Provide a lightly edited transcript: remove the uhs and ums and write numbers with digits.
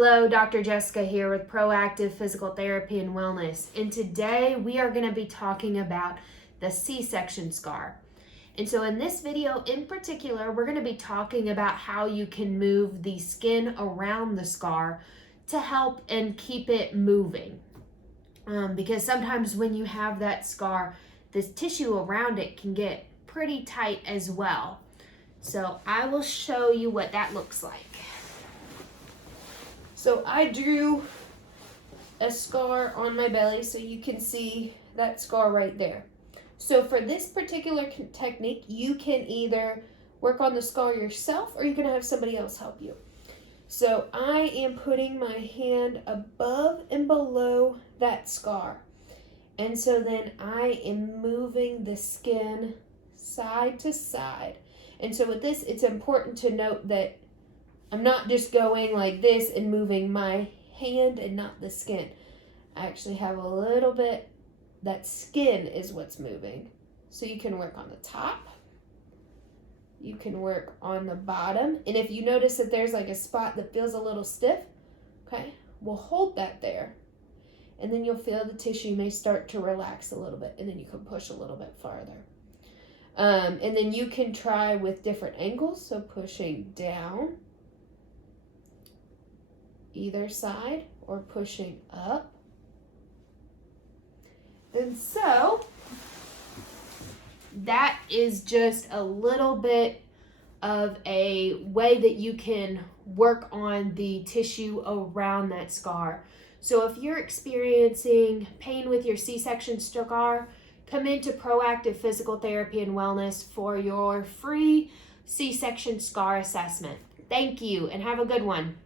Hello, Dr. Jessica here with Proactive Physical Therapy and Wellness. And today we are going to be talking about the C-section scar. And so in this video in particular, we're going to be talking about how you can move the skin around the scar to help and keep it moving. Because sometimes when you have that scar, this tissue around it can get pretty tight as well. So I will show you what that looks like. So I drew a scar on my belly so you can see that scar right there. So for this particular technique, you can either work on the scar yourself or you can have somebody else help you. So I am putting my hand above and below that scar. And so then I am moving the skin side to side. And so with this, it's important to note that I'm not just going like this and moving my hand and not the skin. I actually have a little bit, that skin is what's moving. So you can work on the top. You can work on the bottom. And if you notice that there's like a spot that feels a little stiff, okay, we'll hold that there. And then you'll feel the tissue may start to relax a little bit, and then you can push a little bit farther. And then you can try with different angles. So pushing down either side or pushing up. And so that is just a little bit of a way that you can work on the tissue around that scar. So if you're experiencing pain with your C-section scar, come into Proactive Physical Therapy and Wellness for your free C-section scar assessment. Thank you and have a good one.